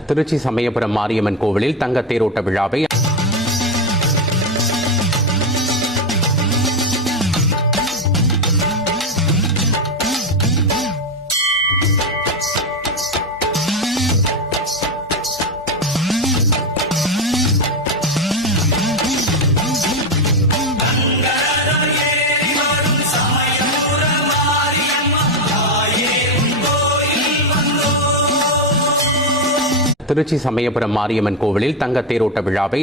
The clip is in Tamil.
திருச்சி சமயபுரம் மாரியம்மன் கோவிலில் தங்கத் தேரோட்ட விழாவை திருச்சி சமயபுரம் மாரியம்மன் கோவிலில் தங்கத் தேரோட்ட விழாவை